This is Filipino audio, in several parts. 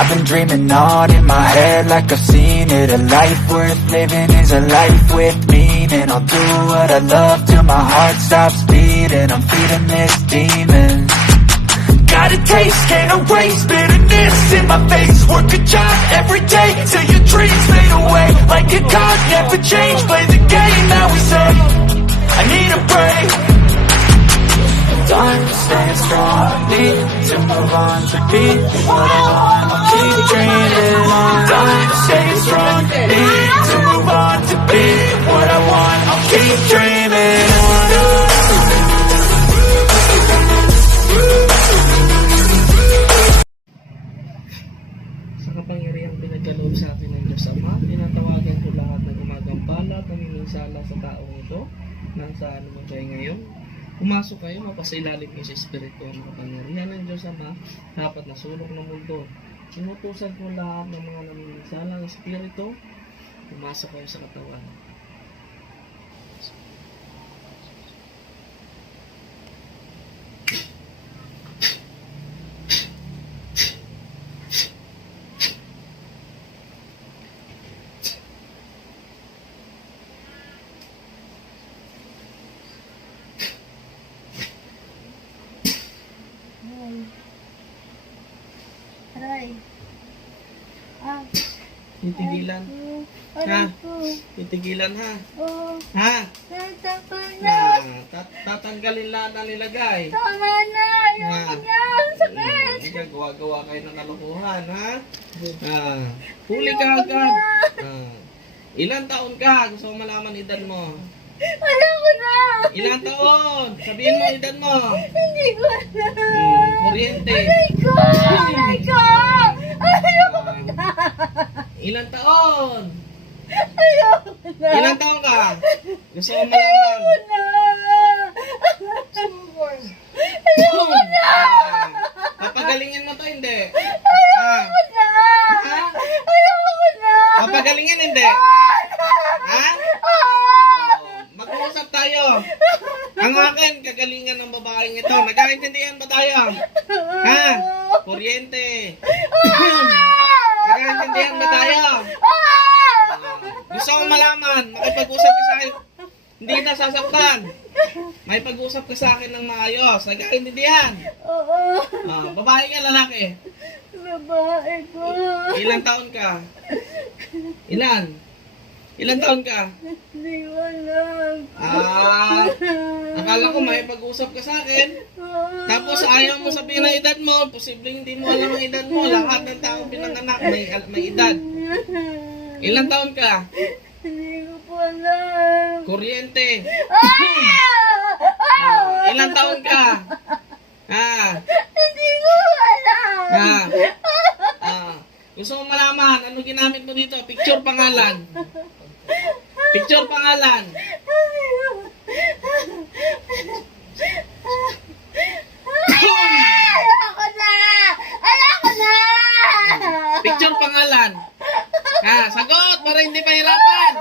I've been dreaming on in my head like I've seen it. A life worth living is a life with meaning. I'll do what I love till my heart stops beating. I'm feeding this demon. Got a taste, can't erase bitterness in my face. Work a job every day till your dreams fade away. Like a card, never change, play the game that we say. I need a break. Time to stand strong, need to move on to be what I want. I'll keep dreaming on. Time to stay strong, need to move on to be what I want. I'll keep dreaming on. Sa kapangyarihang pinagkaloob sa akin ng Diyos Ama, tinatawagan ko lahat ng gumagambala at nanininsala sa taong ito, nang saan naman kayo ngayon. Pumasok kayo, mapasailalim niyo sa Espiritu ang kapangyarihan ng Diyos Ama, dapat na sulok ng mundo. Inutusan ko lahat ng mga nanininsala ng Espiritu, pumasok kayo sa katawan. Aray. Ah. Titigilan. Ha? Titigilan ha? Oo. Ha? Tama na. Tatanggalin lahat ang nilagay. Tama na. Ayoko na. Sakit. Gawa-gawa kayo ng kalokohan, ha? Huli ka agad. Ilan taon ka? Gusto ko malaman edad mo. Ayoko na. Ilan taon? Sabihin mo edad mo. Hindi ko na. Kuryente. Aray ko. Aray ko. Ayoko na. Ilan taon? Ayoko na. Ilan taon ka? Gusto ko malaman. Ayoko na. Papagalingin mo to, hindi? Ayoko na. Ha? Ayoko na. Papagalingin, hindi? Ha? Mag-uusap tayo. Ang akin, kagalingan ng babaeng ito. Nagkaintindihan ba tayo? Ha? Kuryente. Nagkaintindihan ba tayo? Gusto kong malaman, makipag-usap ka sa akin. Hindi na sasaktan. May pag-usap ka sa akin ng maayos. Nagkaintindihan. Oo. Babae ka, lalaki. Babae ko. Ilang taon ka? Ilan? Ilang taon ka? Hindi ko alam. Akala ko may pag-usap ka sa akin. Tapos ayaw mo sabihin ang edad mo. Posibleng hindi mo alam ang edad mo. Lahat ng taong pinanganak may edad. Ilang taon ka? Hindi ko po alam. Kuryente. Ilang taon ka? Hindi ko alam. Gusto ko malaman, ano ginamit mo dito? Picture pangalan. Picture pangalan. Ayoko na! Ayoko na! Picture pangalan. Sagot para hindi mahirapan.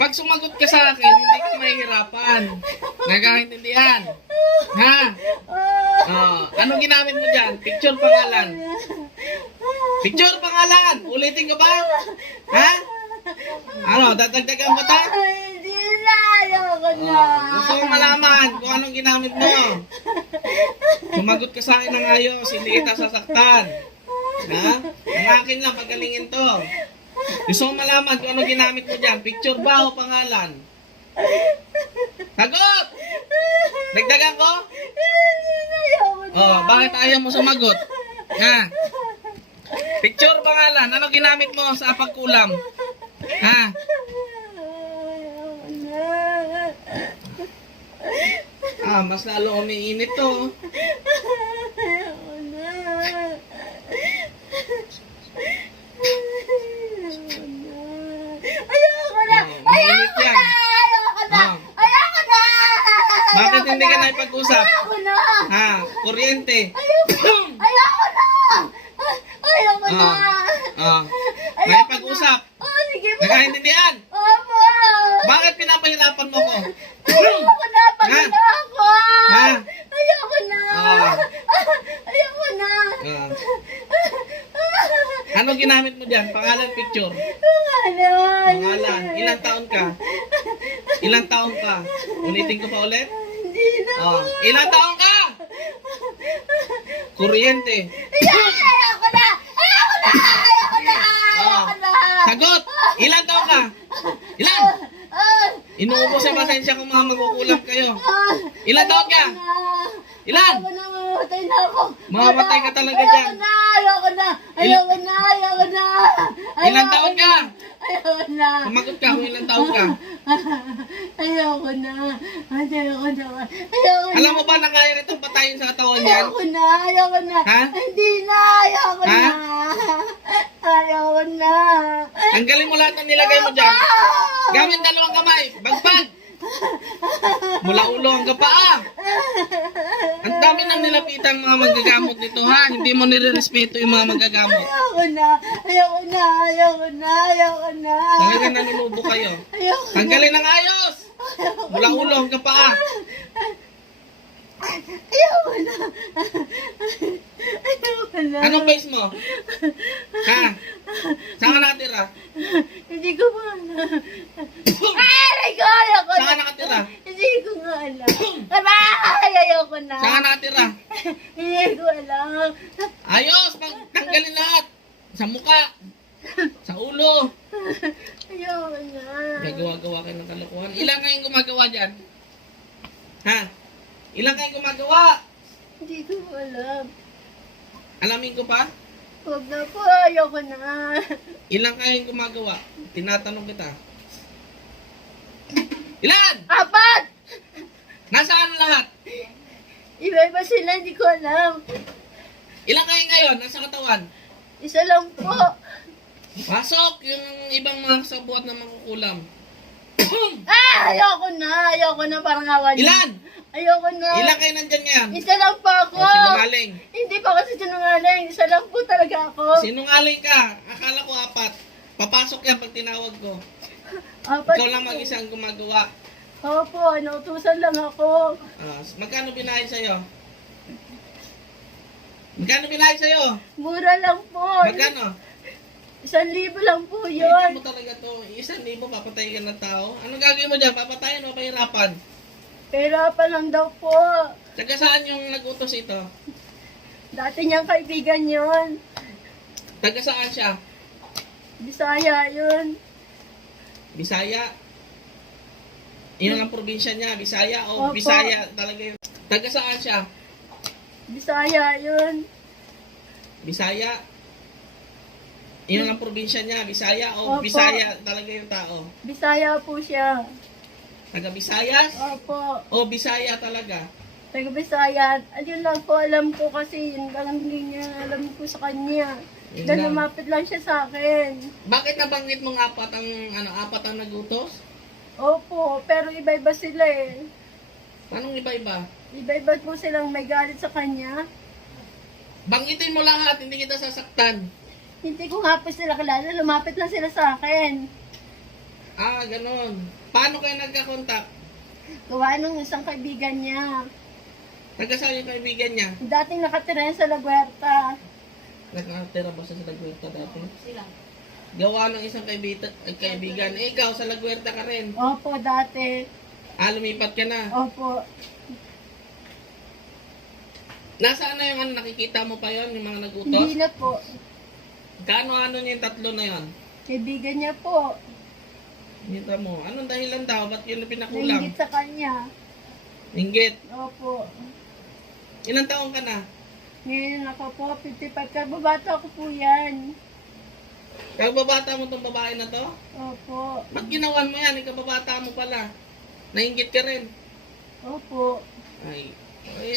Pag sumagot ka sa akin, hindi ka mahihirapan. Nagkaintindihan. Ha? Ano ginamit mo dyan? Picture pangalan. Picture pangalan. Ulitin ka ba? Ha? Ano? Dadagdagan ba ta? Hindi na! Ayoko na! Gusto ko malaman kung anong ginamit mo. Sumagot ka sa akin ng ayos, hindi kita sasaktan. Ha? Ang akin lang, pagkalingin to. Gusto ko malaman kung anong ginamit mo dyan. Picture ba o pangalan? Sagot! Dagdagan ko? Ayoko na! Bakit ayaw mo sumagot? Ha? Picture pangalan, ano ginamit mo sa pagkulam? Ha? Mas lalo umiinit to. Ayoko na! Ayoko na! Umiinit yan. Ayoko na! Ayoko na! Bakit hindi ka na ipag-usap? Ayoko na! Kuryente. Ayoko na! Ayoko na! May pag-usap. Sige po! Nagkaintindihan? Opo! Bakit pinapahirapan mo ko? Ayoko na! Pagod ako! Ha? Ayoko na! Ah. Ayoko na! Ah. ginamit mo dyan? Pangalan, picture. Pangalan. Pangalan. Ilang taon ka? Ilang taon ka? Ulitin ko pa ulit? Hindi na po. Ilang taon ka? Kuryente. Ayoko na! Ayoko na! Ayoko na! Ayoko na! Sagot! Ilang taon ka? Ilan? Inuubos sa pasensya kung mga magkukulam kayo. Ilang taon ka? Ilan? Ayoko na, mamamatay na ako. Mamamatay ka talaga dyan. Ayoko na! Ayoko na! Ayoko na! Ayoko na! Ilang taon ka? Ayoko na! Sumagot ka kung ilang taon ka. Ayoko na! Ayoko na! Ayoko na! Alam mo ba na kaya kitang patayin sa katawan yan? Ayoko na! Ayoko na! Ha? Hindi na! Ayoko Ha? na! Ayoko na! Tanggalin mo lahat ng nilagay mo dyan. Gamit dalawang kamay. Bagpag. Mula ulo hanggang paa. Ang dami nang nilapitang mga manggagamot nito ha. Hindi mo nire-respeto yung mga manggagamot. Ayoko na! Ayoko na! Ayoko na! Ayoko na! Talaga nanunubo kayo. Ayoko na! Tanggalin ng ayos. Mula ulo hanggang paa. Ayoko na! Ayoko na! Anong face mo? Ha? Saan ka nakatira? Hindi ko pa alam. Aray ko! Ayoko Saan ka na! nakatira? Hindi ko nga alam. Aray! Ayoko na! Saan ka nakatira? Hindi ko alam. Ayos! Tanggalin lahat. Sa muka. Sa ulo. Ayoko na. Gagawa-gawa kayo ng kalokohan. Ilan kayong gumagawa dyan? Ha? Ilan kayong gumagawa? Hindi ko alam. Alamin ko pa? Huwag na po. Ayoko na. Ilan kayong gumagawa? Tinatanong kita. Ilan? 4! Nasaan lahat? Iba-iba sila. Hindi ko alam. Ilan kayo ngayon? Nasa katawan? Isa lang po. Pasok yung ibang mga kasabuat na makukulam. Ayoko na. Ayoko na. Parang awan. Ilan? Ayoko na. Ilan kayo nandyan ngayon? Isa lang po ako. O, sinungaling. Hindi pa kasi sinungaling. Isa lang po talaga ako. Sinungaling ka. Akala ko 4. Papasok yan pag tinawag ko. 4 Ikaw lang po. mag-isa ang gumagawa. Opo, nautusan lang ako. Magkano binayad sa'yo? Magkano binayad sa'yo? Mura lang po. Magkano? 1,000 lang po Hindi yun. mo talaga to. 1,000 papatay ka ng tao. Anong gagawin mo dyan? Papatayin o pahirapan? Pera pa lang daw po. Taga saan yung nag-utos ito? Dati niyang kaibigan yun. Taga saan siya? Bisaya yun. Bisaya? Yun ang probinsya niya, Bisaya o Opo. Bisaya talaga yun. Taga saan siya? Bisaya yun. Bisaya? Yun ang probinsya niya, Bisaya o Opo. Bisaya talaga yung tao. Bisaya po siya. Taga Visayas? Opo. O Bisaya talaga? Taga Bisaya. Ayun lang po alam ko kasi yun lang hindi niya alam ko sa kanya. Yun Dahil lang. lumapit lang siya sa akin. Bakit nabanggit mong apat ang nagutos? Opo, pero iba-iba sila eh. Anong iba-iba? Iba-iba po silang may galit sa kanya. Banggitin mo lahat, hindi kita sasaktan. Hindi ko nga po sila kilala. Lumapit lang sila sa akin. Ganon. Paano kayo nagkakontak? Gawa ng isang kaibigan niya. Taga saan yung kaibigan niya? Dating nakatira yan sa La Huerta. Nakatira ba sa Lagwerta dati? Gawa ng isang kaibigan. Ikaw, sa Lagwerta ka rin. Opo, dati. Lumipat ka na. Opo. Nasaan na yung nakikita mo pa yon yung mga Hindi nagutos? na po. Kaano-ano niya yung tatlo na yon? Kaibigan niya po. Kita mo. Anong dahilan daw? Ba't yun pinakulam? Nainggit sa kanya. Inggit. Opo. Ilang taong ka na? Ngayon ako po, 55. Kababata ko po yan. Kababata mo tong babae na to? Opo. Ba't ginawan mo yan? Kababata mo pala. Nainggit ka rin. Opo. Ay,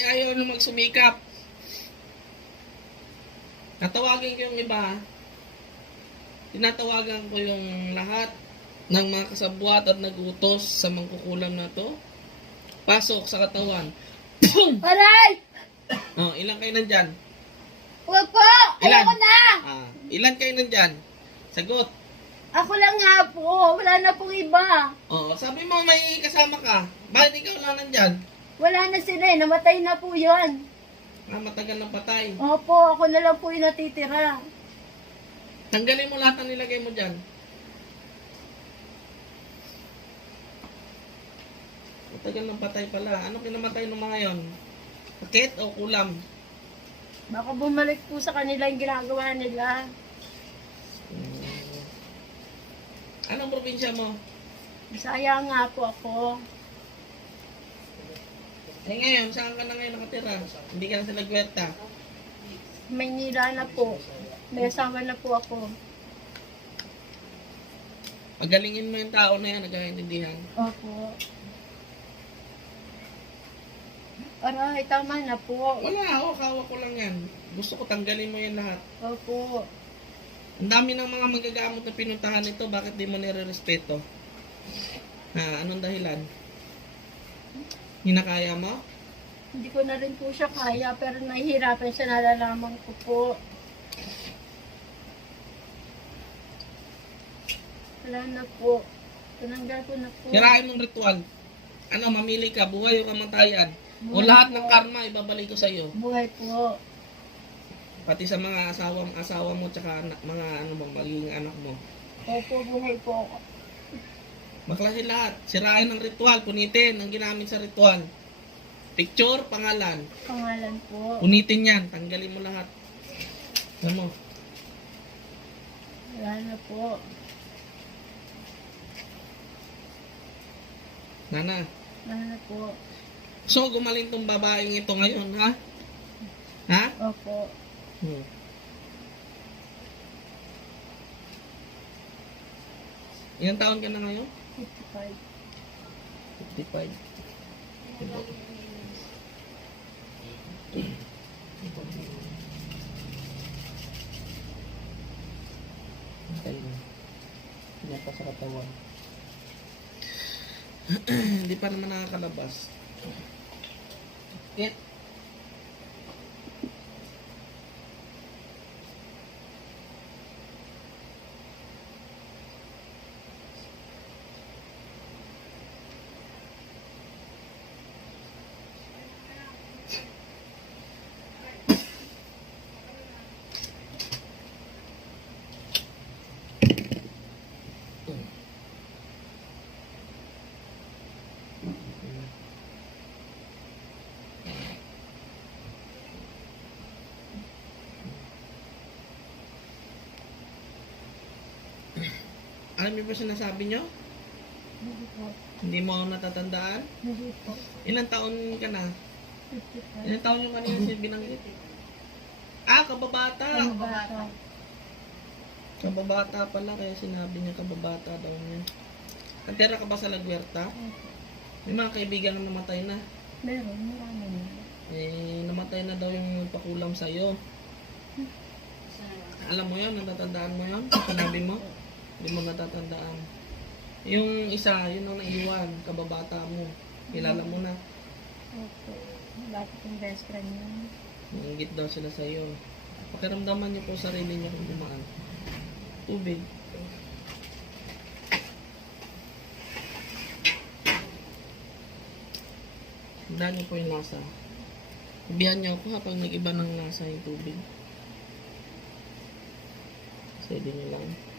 ayaw na magsumikap. Tatawagin ko yung iba. Tinatawagan ko yung lahat ng mga kasabwat at nagutos sa mangkukulam na to. Pasok sa katawan. Aray! Ilan kayo nandyan? Huwag po! Ilan? Ayoko na! Ilan kayo nandyan? Sagot. Ako lang nga po. Wala na pong iba. Sabi mo may kasama ka. Bakit ikaw lang nandyan? Wala na sila eh. Namatay na po yun. Matagal ng patay. Opo, ako na lang po yung natitira. Tanggalin mo lahat ng nilagay mo dyan. Matagal ng patay pala. Ano pinamatay ng mga yon? Sakit o kulam? Baka bumalik po sa kanila yung ginagawa nila. Anong probinsya mo? Bisaya nga po ako. Eh ngayon, saan ka na ngayon nakatira? Hindi ka na sa Lagwerta. Maynila na po. May asawa na po ako. Pagalingin mo yung tao na yan, nagkakaintindihan. Opo. Aray, tama na po. Wala, kawa ko lang yan. Gusto ko tanggalin mo yan lahat. Opo. Ang dami ng mga magagamot na pinuntahan nito, bakit di mo nire-respeto? Ha, anong dahilan? Hinakaya mo? Hindi ko na rin po siya kaya, pero nahihirapan siya, nalalaman ko po. Wala na po. Tinanggal ko na po. Sirain mong ritual. Ano, mamili ka, buhay o kamatayan. O Buhay lahat po. ng karma, ibabalik ko sa iyo. Buhay po. Pati sa mga asawa mo, tsaka mga ano bang magiging anak mo. Opo, buhay po ako. Baklasin lahat. Sirain ng ritual, punitin ang ginamit sa ritual. Picture, pangalan. Pangalan po. Punitin yan, tanggalin mo lahat. Ano mo? Wala na po. Nana. Wala na po. So, gumaling tong babaeng ito ngayon, ha? Ha? Opo. Ilang taon ka na ngayon? 55. 55. Okay na. Hindi pa sa katawan. Hindi pa naman nakakalabas. Get. Alam niyo ba sinasabi niyo? Hindi po. Hindi mo ako natatandaan? Hindi po. Ilang taon ka na? 55. Ilang taon yung kanina siya binanggit? Ah, kababata! Ang bata. Kababata pala, kaya sinabi niya kababata daw niya. Natira ka ba sa Lagwerta? Opo. May mga kaibigan na namatay na. Meron, marami na. Namatay na daw yung pakulam sa'yo. Alam mo yun? Natatandaan mo yun? Sinabi mo? Hindi mo natatandaan. Yung isa, yun ang naiwan, kababata mo. Kilala mo na. Opo. Bakit yung best friend niya? Nanggit daw sila sa'yo. Pakiramdaman niyo po sarili niyo kung dumaan. Tubig. Tandaan niyo po yung lasa. Sabihan niyo ako kapag nag-iba ng lasa yung tubig. Sabi niyo lang.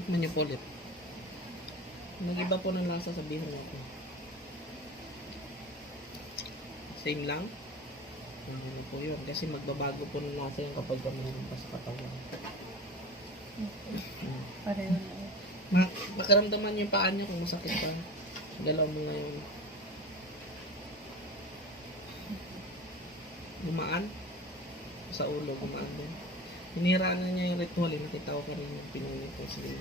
Tikman niyo po ulit. Nag-iba po ng lasa, sabihin niyo po. Same lang? Hindi po yun. Kasi magbabago po ng lasa yung kapag meron pa sa katawan. Pareho na. Makaramdaman niyo yung paa niyo kung masakit pa. Galaw mo na yun. Gumaan? Sa ulo, gumaan din. Hinira na niya yung ritual. Nakita ko ka rin yung pinunit ko sa iyo.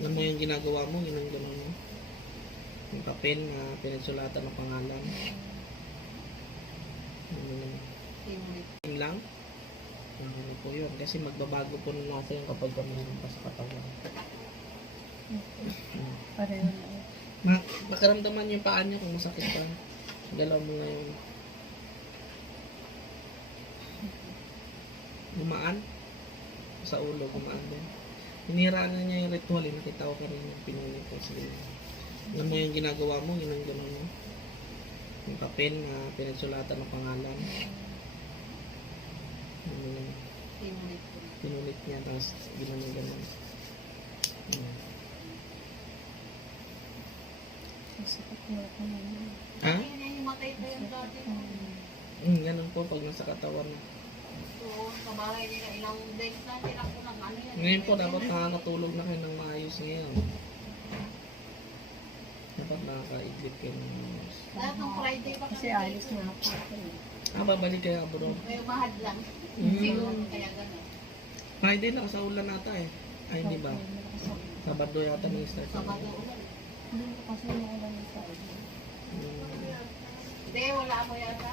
Alam mo yung ginagawa mo, ginagawa mo. Yung papel na pinagsulatan ng pangalan. Yun lang. Ano po yun. Kasi magbabago po ng lasa yung kapag meron pa sa katawan. Pareho lang. Makaramdaman yung paa niya kung masakit pa. Galaw mo ngayon. Gumaan. Sa ulo, gumaan din. Hiniraan na niya yung ritual. Nakita ko kanina yung pinuli ko. Sige. Alam mo yung ginagawa mo, yun ang gano'n mo. Yung papel na pinagsulatan ng pangalan. Pinulit niya, tapos gano'n. Masakit mo ako naman. Ha? Ganun po pag nasa katawan na. Ngayon po, dapat nakakatulog na kayo ng maayos ngayon. Dapat nakakaidlip kayo ng maayos. Kasi alis na ako. Babalik kayo abroad. May umahad lang. Mm. Siguro kaya gano'n. Friday na, sa ulan nata eh. Ay, hindi ba? Sabado yata ni start. Sabado ulan. Hindi ko kasi naulan sa Hindi, wala mo yata.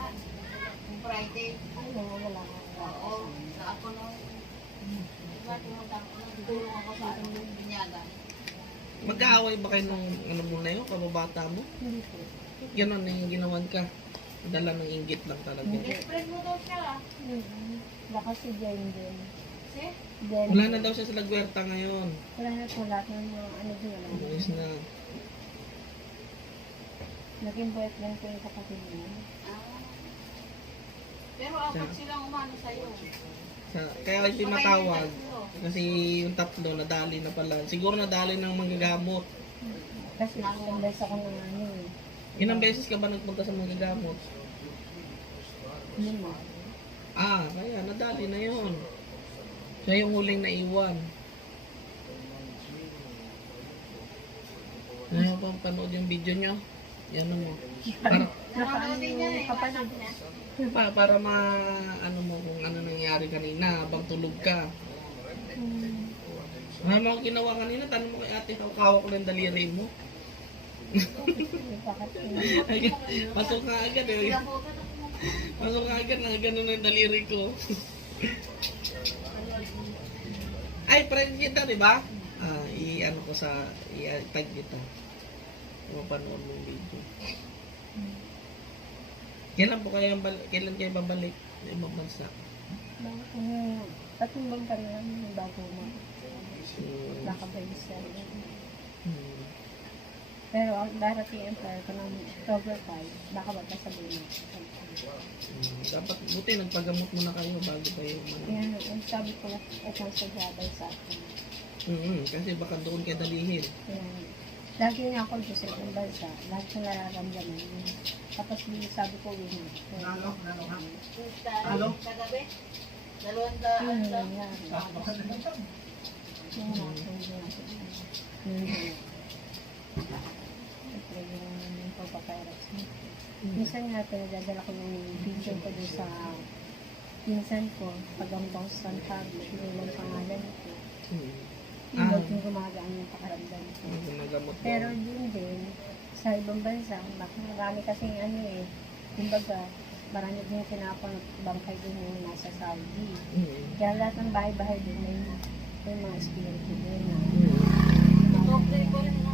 Yung Friday. Ano, wala. Oo. Sa ako nung diba, tulong ako sa anong binyaga. Magkaaway ba kayo nung ano mo na yun, kababata mo? Hindi po. Ganon na yung ginawan ka. Dala ng inggit lang talaga. Best friend mo daw siya. Baka si Jen din. Si? Jen. Wala na daw siya sa Lagwerta ngayon. Wala na po lahat ng mga ano din wala. Umalis na. Naging boyfriend ko yung kapatid niya. Ah. Pero apat silang umano sa'yo. Kaya hindi matawag. Kasi yung tatlo, nadali na pala. Siguro nadali ng manggagamot. Kasi isang beses ako ng ano eh. Ilang beses ka ba nagpunta sa manggagamot? Lima. Kaya nadali na yun. Siya yung huling naiwan. Ayaw pa panood yung video nyo? Yan mo. Para, Nakanood din niya eh. Kapatid. para ano mo kung ano nangyari kanina habang tulog ka. Ano mo ginawa kanina? Tanong mo kay ate, hawak ko ng daliri mo. Pasok nga agad eh. Pasok nga agad na ganun yung daliri ko. Ay, friend kita, di ba? I-ano ko sa, i-tag kita. Mapanood mo yung video. Kailan kayo babalik? Ibang bansa. Bakit tatlong bang pa rin bago mo? Nakabayis Pero ang darating yung prayer ko ng October 5, baka magkasabihin mo. Dapat buti nagpagamot muna kayo bago kayo Yan, ang sabi ko, itong sagrabay sa akin. kasi baka doon kayo dalihin. Yan. Lagi niya ako doon sa ibang bansa, lahat ko nararamdaman yun. Tapos sabi ko, win. Halo? Sa gabi? 200 lang. Minsan nga pinadadala ko yung video ko doon sa pinsan ko, pag-ambang sa San Pablo, yung pangalan ko. Hindi yung gumagaan yung pakaramdam ko. Gumagamot Pero yun din, sa ibang bansa, marami kasing ano eh, kumbaga, marami din tinapang bangkay din yung nasa Saudi. Kaya lahat ng bahay-bahay din may mga spirito din na Top 3 ko rin na.